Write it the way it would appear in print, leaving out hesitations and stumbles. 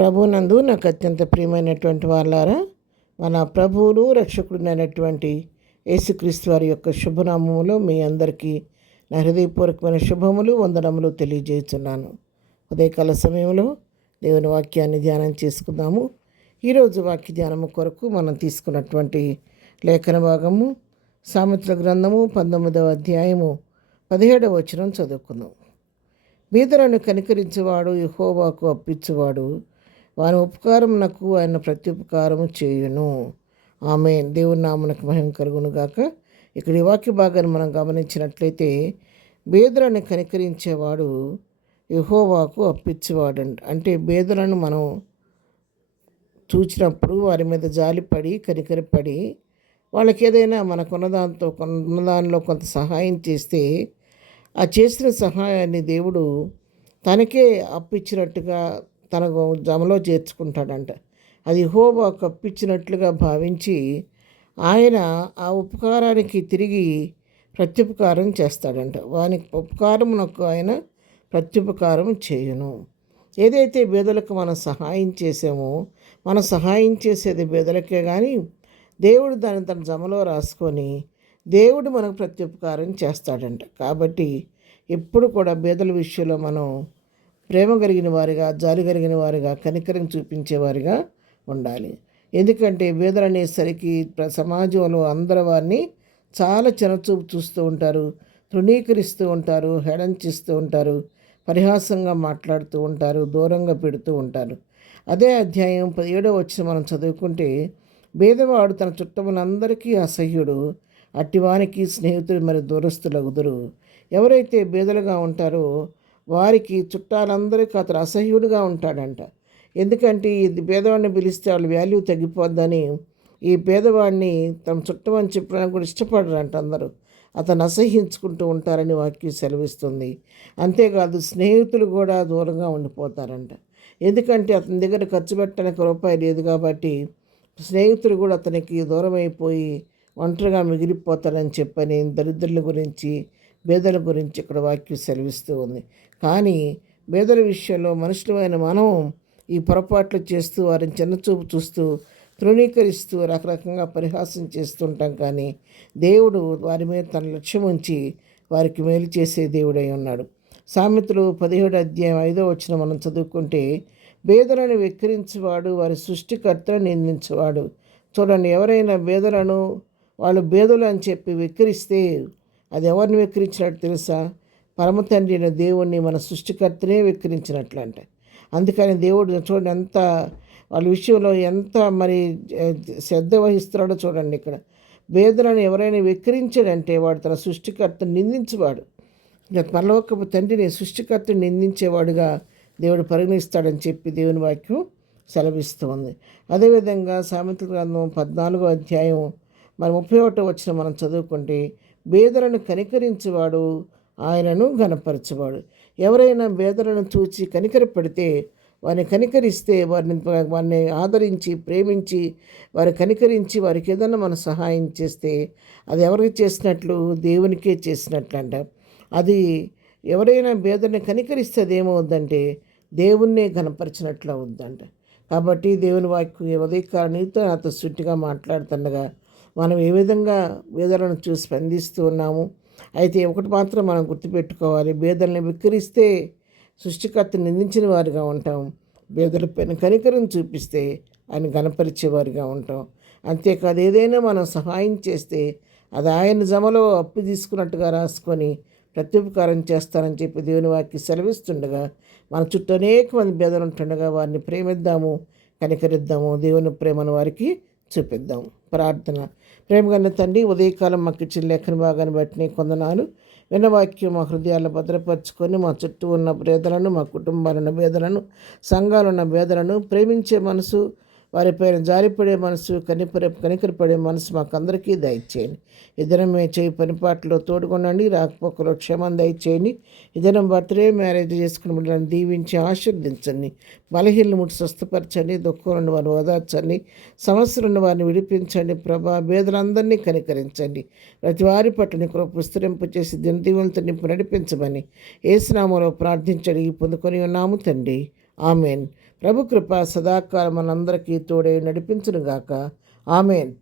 ప్రభునందు నాకు అత్యంత ప్రియమైనటువంటి వాళ్ళారా, మన ప్రభువును రక్షకుడినైనటువంటి యేసుక్రీస్తు వారి యొక్క శుభనామములో మీ అందరికీ నా హృదయపూర్వకమైన శుభములు వందనములు తెలియజేస్తున్నాను. ఉదయకాల సమయంలో దేవుని వాక్యాన్ని ధ్యానం చేసుకుందాము. ఈరోజు వాక్య ధ్యానము కొరకు మనం తీసుకున్నటువంటి లేఖన భాగము సామెతల గ్రంథము 19వ అధ్యాయము 17వ వచనం చదువుకుందాం. బీదలను కనికరించేవాడు యెహోవాకు అప్పించువాడు, వాని ఉపకారమునకు ఆయన ప్రత్యుపకారము చేయును. ఆమేన్. దేవుని నామమునకు మహిమ కలుగును గాక. ఇక్కడ ఈ వాక్య భాగాన్ని మనం గమనించినట్లయితే బీదలను కనికరించేవాడు యెహోవాకు అప్పించేవాడు. అంటే బీదలను మనం చూచినప్పుడు వారి మీద జాలిపడి కనికరపడి వాళ్ళకి ఏదైనా ఉన్నదానిలో కొంత సహాయం చేస్తే ఆ చేసిన సహాయాన్ని దేవుడు తనకే అప్పిచ్చినట్టుగా తనకు జమలో చేర్చుకుంటాడంట. అది యెహోవాకు అప్పిచ్చినట్లుగా భావించి ఆయన ఆ ఉపకారానికి తిరిగి ప్రత్యుపకారం చేస్తాడంట. వాని ఉపకారమునకు ఆయన ప్రత్యుపకారం చేయును. ఏదైతే బీదలకు మనం సహాయం చేసామో మనం సహాయం చేసేది బీదలకే కానీ దేవుడు దాన్ని తన జమలో రాసుకొని దేవుడు మనకు ప్రత్యుపకారం చేస్తాడంట. కాబట్టి ఎప్పుడు కూడా బీదల విషయంలో మనం ప్రేమ కలిగిన వారిగా, జాలి కలిగిన వారిగా, కనికరం చూపించేవారిగా ఉండాలి. ఎందుకంటే బీదలు అనేసరికి సమాజంలో అందరి వారిని చాలా చిన్నచూపు చూస్తూ ఉంటారు, తృణీకరిస్తూ ఉంటారు, హెళంచిస్తూ ఉంటారు, పరిహాసంగా మాట్లాడుతూ ఉంటారు, దూరంగా పెడుతూ ఉంటారు. అదే అధ్యాయం 17వ వచనం మనం చదువుకుంటే, బీదవాడు తన చుట్టములందరికీ అసహ్యుడు, అట్టివానికి స్నేహితుడు మరి దూరస్తులగుదురు. ఎవరైతే బీదలుగా ఉంటారో వారికి చుట్టాలందరికీ అతను అసహ్యుడిగా ఉంటాడంట. ఎందుకంటే ఇది పేదవాడిని పిలిస్తే వాళ్ళ వాల్యూ తగ్గిపోద్దని ఈ పేదవాడిని తమ చుట్టమని చెప్పడానికి కూడా ఇష్టపడరంట అందరూ. అతను అసహ్యించుకుంటూ ఉంటారని వాక్యం సెలవిస్తుంది. అంతేకాదు స్నేహితులు కూడా దూరంగా ఉండిపోతారంట. ఎందుకంటే అతని దగ్గర ఖర్చు పెట్టడానికి రూపాయి లేదు కాబట్టి స్నేహితులు కూడా అతనికి దూరం అయిపోయి ఒంటరిగా మిగిలిపోతారని చెప్పని దరిద్రుల గురించి, బేదల గురించి ఇక్కడ వాక్యం సెలవిస్తూ ఉంది. కానీ బేదల విషయంలో మనుషులమైన మనం ఈ పొరపాట్లు చేస్తూ వారిని చిన్నచూపు చూస్తూ తృణీకరిస్తూ రకరకంగా పరిహాసం చేస్తుంటాం. కానీ దేవుడు వారి మీద తన లక్ష్యం ఉంచి వారికి మేలు చేసే దేవుడై ఉన్నాడు. సామెతలు 17వ అధ్యాయం 5వ వచనం మనం చదువుకుంటే, బేదలను వెక్కిరించేవాడు వారి సృష్టికర్తను నిందించేవాడు. చూడండి, ఎవరైనా బేదలను వాళ్ళు బేదలు అని చెప్పి వెక్కిరిస్తే అది ఎవరిని వెక్కిరించినట్టు తెలుసా? పరమ తండ్రి అయిన దేవుణ్ణి, మన సృష్టికర్తనే వెక్కిరించినట్లు అంటే. అందుకని దేవుడు చూడండి ఎంత వాళ్ళ విషయంలో ఎంత మరి శ్రద్ధ వహిస్తున్నాడో చూడండి. ఇక్కడ బేదలను ఎవరైనా వెక్కిరించాడంటే వాడు తన సృష్టికర్తను నిందించేవాడు. పరలోకపు తండ్రిని సృష్టికర్తను నిందించేవాడుగా దేవుడు పరిగణిస్తాడని చెప్పి దేవుని వాక్యం సెలవిస్తుంది. అదేవిధంగా సామెతల గ్రంథం 14వ అధ్యాయం మరి 31వ వచనం మనం చదువుకుంటే, బేదలను కనికరించేవాడు ఆయనను ఘనపరచేవాడు. ఎవరైనా బేదలను చూచి కనికరపడితే వారిని కనికరిస్తే వారిని ఆదరించి ప్రేమించి వారి కనికరించి వారికి ఏదైనా మనం సహాయం చేస్తే అది ఎవరికి చేసినట్లు? దేవునికే చేసినట్లంట. అది ఎవరైనా బేదల్ని కనికరిస్తే అదేమవుద్దంటే దేవుణ్ణే ఘనపరిచినట్లు అవుద్దంట. కాబట్టి దేవుని వాక్యం ఉదయకాలం నీతో నాతో సుట్టిగా మాట్లాడుతుండగా మనం ఏ విధంగా బేదలను చూసి స్పందిస్తూ ఉన్నాము. అయితే ఒకటి మాత్రం మనం గుర్తుపెట్టుకోవాలి, బేదల్ని విక్కిరిస్తే సృష్టికర్తను నిందించిన వారిగా ఉంటాం, బేదలపైన కనికరం చూపిస్తే ఆయన గణపరిచేవారిగా ఉంటాం. అంతేకాదు ఏదైనా మనం సహాయం చేస్తే అది ఆయన జమలో అప్పు తీసుకున్నట్టుగా రాసుకొని ప్రత్యుపకారం చేస్తానని చెప్పి దేవుని వాక్యం సెలవిస్తుండగా మన చుట్టూ అనేక మంది బేదలు ఉంటుండగా వారిని ప్రేమిద్దాము, కనికరిద్దాము, దేవుని ప్రేమను వారికి చూపిద్దాం. ప్రార్థన. ప్రేమగన్న తండ్రి, ఉదయకాలం మాకు ఇచ్చిన లేఖన భాగాన్ని బట్టి కొందనాలు. విన్నవాక్యం మా హృదయాల్లో భద్రపరుచుకొని మా చుట్టూ ఉన్న బేదలను, మా కుటుంబాలున్న బేదలను, సంఘాలున్న బేదలను ప్రేమించే మనసు, వారిపైన జారిపడే మనసు, కనికరపడే మనసు మాకు అందరికీ దయచేయండి. ఈ దినం మేము చేయి పనిపాట్లో తోడుకొనండి, రాకపోకలో క్షేమం దయచేయండి. ఈ దినం బర్త్డే మ్యారేజ్ చేసుకుని బిడ్డలను దీవించి ఆశీర్వదించండి. బలహీనలు ముట్టి స్వస్థపరచండి, దుఃఖం నుండి వారిని ఓదార్చండి, సమస్యల నుండి వారిని విడిపించండి. ప్రభా, బేదలందరినీ కనికరించండి. ప్రతి వారి పట్ల నీ కృప విస్తరింపు చేసి దినదీవులతో నింపు నడిపించమని యేసు నామములో ప్రార్థించడి పొందుకొని ఉన్నాము తండ్రి. ఆమెన్. ప్రభు కృప సదాకాలం మనందరికీ తోడే నడిపించునుగాక. ఆమెన్.